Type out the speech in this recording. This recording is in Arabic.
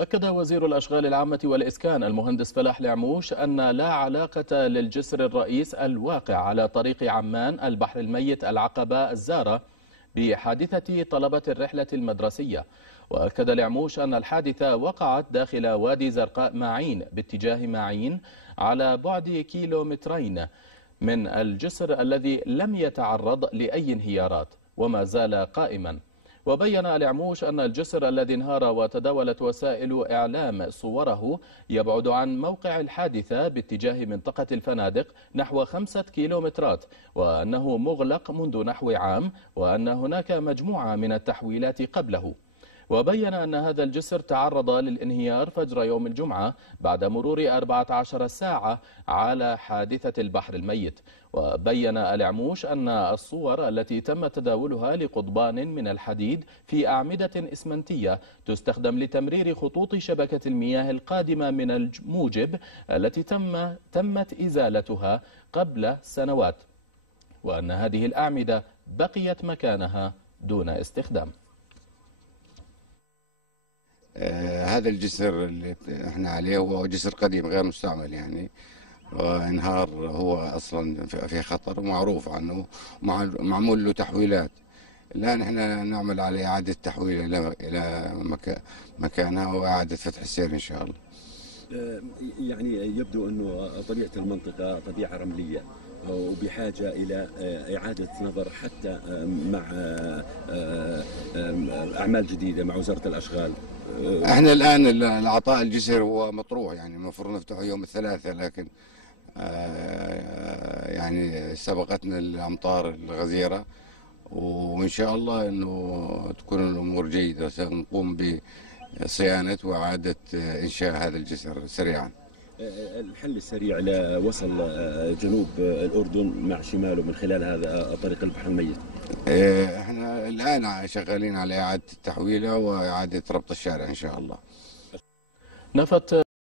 أكد وزير الأشغال العامة والإسكان المهندس فلاح العموش أن لا علاقة للجسر الرئيس الواقع على طريق عمان البحر الميت العقبة الزارة بحادثة طلبة الرحلة المدرسية. وأكد العموش أن الحادثة وقعت داخل وادي زرقاء معين باتجاه معين على بعد كيلومترين من الجسر الذي لم يتعرض لأي انهيارات وما زال قائما. وبين العموش أن الجسر الذي انهار وتداولت وسائل إعلام صوره يبعد عن موقع الحادثة باتجاه منطقة الفنادق نحو 5 كيلومترات، وأنه مغلق منذ نحو عام، وأن هناك مجموعة من التحويلات قبله. وبين أن هذا الجسر تعرض للانهيار فجر يوم الجمعة بعد مرور 14 ساعة على حادثة البحر الميت. وبين العموش أن الصور التي تم تداولها لقضبان من الحديد في أعمدة إسمنتية تستخدم لتمرير خطوط شبكة المياه القادمة من الموجب التي تمت إزالتها قبل سنوات، وأن هذه الأعمدة بقيت مكانها دون استخدام. هذا الجسر اللي احنا عليه هو جسر قديم غير مستعمل يعني، وانهار هو اصلا في خطر ومعروف عنه، معمول له تحويلات. الان احنا نعمل على اعاده تحويله الى مكانها واعاده فتح السير ان شاء الله. يعني يبدو انه طبيعه المنطقه طبيعه رمليه وبحاجه الى اعاده نظر حتى مع اعمال جديده مع وزاره الاشغال. احنا الان العطاء الجسر هو مطروح، يعني المفروض نفتحه يوم الثلاثاء، لكن يعني سبقتنا الامطار الغزيره، وان شاء الله انه تكون الامور جيده، سنقوم بصيانه واعاده انشاء هذا الجسر سريعا. الحل السريع لوصل جنوب الأردن مع شماله من خلال هذا طريق البحر الميت. احنا الآن شغالين على إعادة تحويله وإعادة ربط الشارع إن شاء الله. نفت